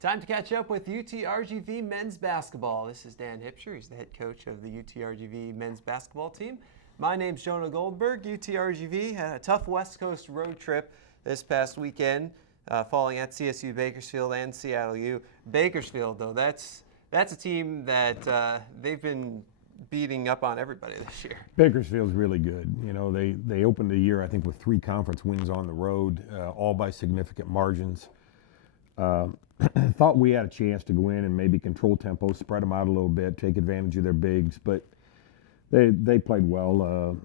Time to catch up with UTRGV men's basketball. This is Dan Hipsher. He's the head coach of the UTRGV men's basketball team. My name's Jonah Goldberg. UTRGV had a tough West Coast road trip this past weekend, falling at CSU Bakersfield and Seattle U. Bakersfield, though, that's a team that they've been beating up on everybody this year. Bakersfield's really good. You know, they opened the year, I think, with 3 conference wins on the road, all by significant margins. Thought we had a chance to go in and maybe control tempo, spread them out a little bit, take advantage of their bigs, but they played well.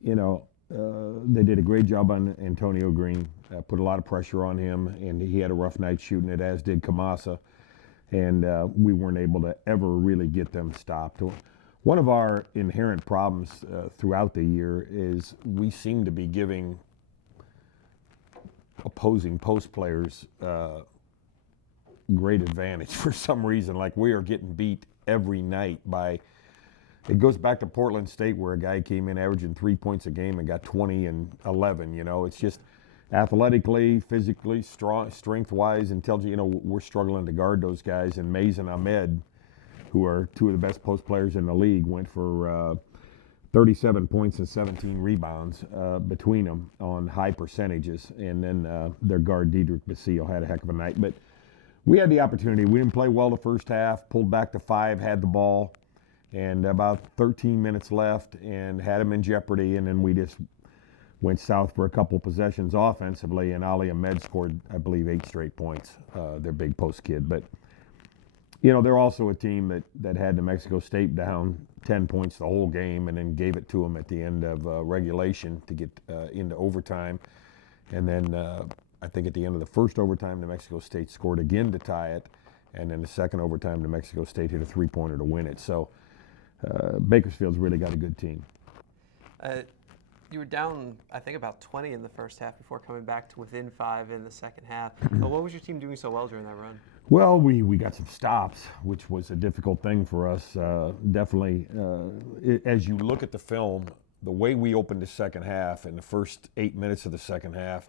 They did a great job on Antonio Green, put a lot of pressure on him, and he had a rough night shooting it, as did Kamasa, and we weren't able to ever really get them stopped. One of our inherent problems throughout the year is we seem to be giving opposing post players great advantage for some reason. Like, we are getting beat every night by, it goes back to Portland State, where a guy came in averaging 3 points a game and got 20 and 11. You know, it's just athletically, physically, strength-wise, intelligent. We're struggling to guard those guys. And Mays and Ahmed, who are 2 of the best post players in the league, went for 37 points and 17 rebounds between them on high percentages. And then their guard, Diedrich Basile, had a heck of a night. But we had the opportunity. We didn't play well the first half, pulled back to 5, had the ball, and about 13 minutes left and had them in jeopardy. And then we just went south for a couple possessions offensively, and Ali Ahmed scored, I believe, 8 straight points, their big post kid. But, you know, they're also a team that had New Mexico State down 10 points the whole game and then gave it to them at the end of regulation to get into overtime. And then I think at the end of the first overtime, New Mexico State scored again to tie it. And then the second overtime, New Mexico State hit a 3-pointer to win it. So Bakersfield's really got a good team. You were down, I think, about 20 in the first half before coming back to within 5 in the second half. What was your team doing so well during that run? Well, we got some stops, which was a difficult thing for us. Definitely, as you look at the film, the way we opened the second half in the first 8 minutes of the second half,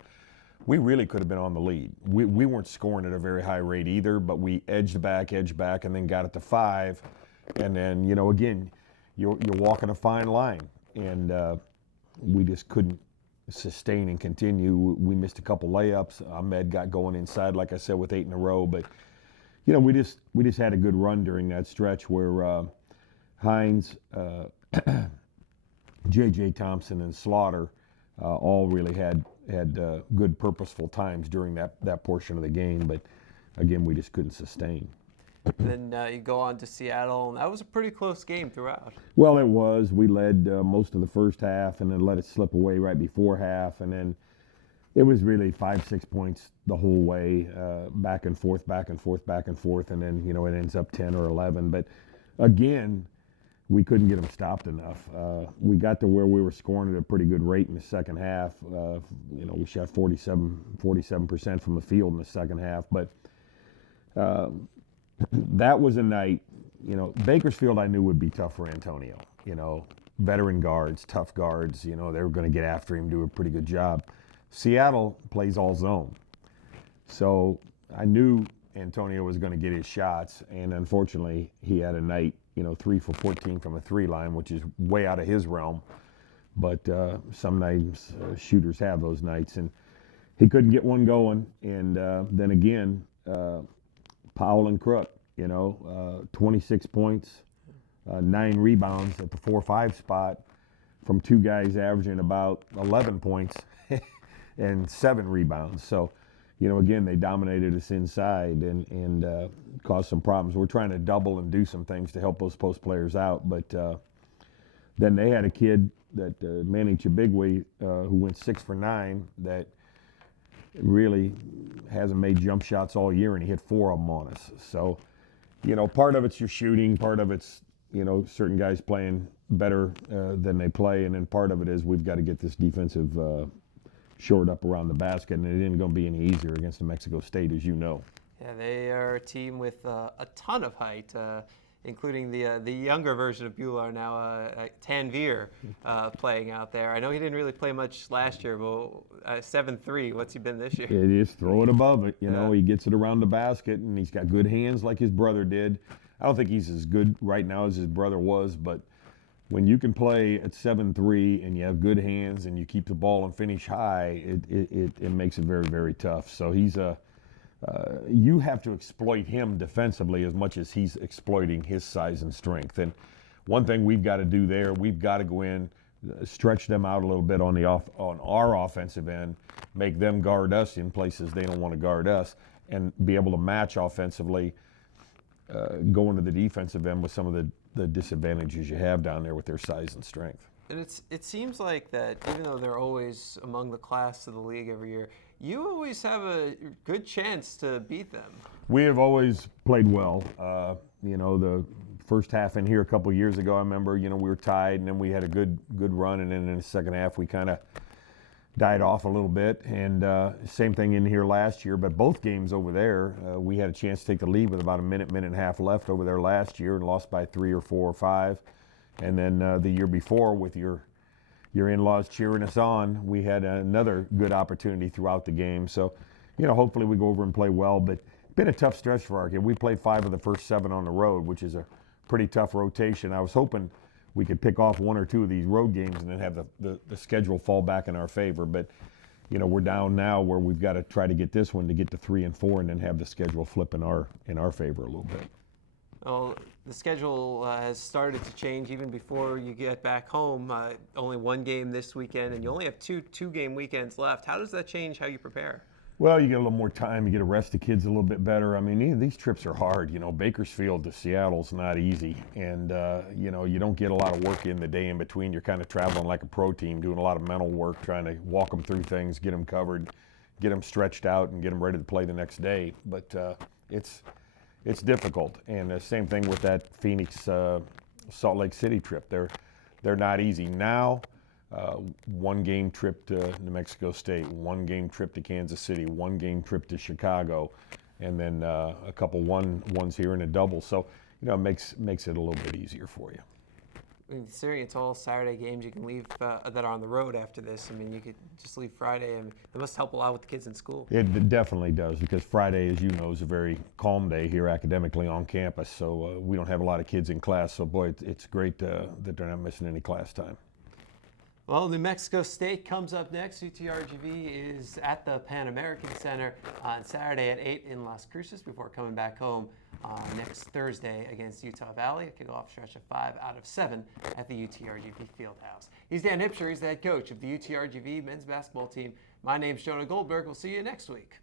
we really could have been on the lead. We weren't scoring at a very high rate either, but we edged back, and then got it to 5. And then, you know, again, you're walking a fine line, and we just couldn't sustain and continue. We missed a couple layups. Ahmed got going inside, like I said, with 8 in a row. But, you know, we just had a good run during that stretch where Hines, J.J. Thompson, and Slaughter all really had good purposeful times during that portion of the game. But, again, we just couldn't sustain. Then you go on to Seattle, and that was a pretty close game throughout. Well, it was. We led most of the first half and then let it slip away right before half. And then it was really 5-6 points the whole way, back and forth. And then, you know, it ends up 10 or 11. But, again, we couldn't get them stopped enough. We got to where we were scoring at a pretty good rate in the second half. You know, we shot 47% from the field in the second half. But that was a night, you know, Bakersfield I knew would be tough for Antonio. You know, veteran guards, tough guards, you know, they were going to get after him, do a pretty good job. Seattle plays all zone. So I knew Antonio was going to get his shots, and unfortunately he had a night, you know, 3 for 14 from a 3 line, which is way out of his realm. But some nights shooters have those nights, and he couldn't get one going. And then again, Powell and Crook, you know, 26 points, 9 rebounds at the 4-5 spot from 2 guys averaging about 11 points and 7 rebounds. So, you know, again, they dominated us inside and caused some problems. We're trying to double and do some things to help those post players out. But then they had a kid, that Manny Chibigwe, who went 6 for 9, that really hasn't made jump shots all year, and he hit 4 of them on us. So, you know, part of it's your shooting, part of it's, you know, certain guys playing better than they play, and then part of it is we've got to get this defensive shored up around the basket, and it isn't going to be any easier against New Mexico State, as you know. Yeah, they are a team with a ton of height. including the younger version of Bular now, Tanvir, playing out there. I know he didn't really play much last year, but 7'3", what's he been this year? It is throw it above it. You know, he gets it around the basket, and he's got good hands like his brother did. I don't think he's as good right now as his brother was, but when you can play at 7'3" and you have good hands and you keep the ball and finish high, it makes it very, very tough. So he's you have to exploit him defensively as much as he's exploiting his size and strength. And one thing we've got to do there, we've got to go in, stretch them out a little bit on our offensive end, make them guard us in places they don't want to guard us, and be able to match offensively, going to the defensive end with some of the disadvantages you have down there with their size and strength. And it seems like that even though they're always among the class of the league every year, you always have a good chance to beat them. We have always played well. You know, the first half in here a couple of years ago, I remember, you know, we were tied, and then we had a good run, and then in the second half we kind of died off a little bit. And same thing in here last year, but both games over there, we had a chance to take the lead with about a minute and a half left over there last year and lost by 3 or 4 or 5. And then the year before, with your in-laws cheering us on, we had another good opportunity throughout the game. So, you know, hopefully we go over and play well. But it's been a tough stretch for our kid. We played 5 of the first 7 on the road, which is a pretty tough rotation. I was hoping we could pick off 1 or 2 of these road games and then have the schedule fall back in our favor. But, you know, we're down now where we've got to try to get this one to get to 3 and 4 and then have the schedule flip in our favor a little bit. Well, the schedule has started to change even before you get back home. Only 1 game this weekend, and you only have two-game weekends left. How does that change how you prepare? Well, you get a little more time. You get to rest the kids a little bit better. I mean, these trips are hard. You know, Bakersfield to Seattle's not easy, and you know, you don't get a lot of work in the day in between. You're kind of traveling like a pro team, doing a lot of mental work, trying to walk them through things, get them covered, get them stretched out, and get them ready to play the next day. But it's difficult, and the same thing with that Phoenix, Salt Lake City trip. They're not easy. Now, 1 game trip to New Mexico State, 1 game trip to Kansas City, 1 game trip to Chicago, and then a couple ones here and a double. So, you know, it makes it a little bit easier for you. Considering it's all Saturday games, you can leave that are on the road after this. I mean, you could just leave Friday, and it must help a lot with the kids in school. It definitely does, because Friday, as you know, is a very calm day here academically on campus. So we don't have a lot of kids in class. So, boy, it's great that they're not missing any class time. Well, New Mexico State comes up next. UTRGV is at the Pan American Center on Saturday at 8 in Las Cruces before coming back home next Thursday against Utah Valley. A kickoff stretch of 5 out of 7 at the UTRGV Fieldhouse. He's Dan Hipsher. He's the head coach of the UTRGV men's basketball team. My name's Jonah Goldberg. We'll see you next week.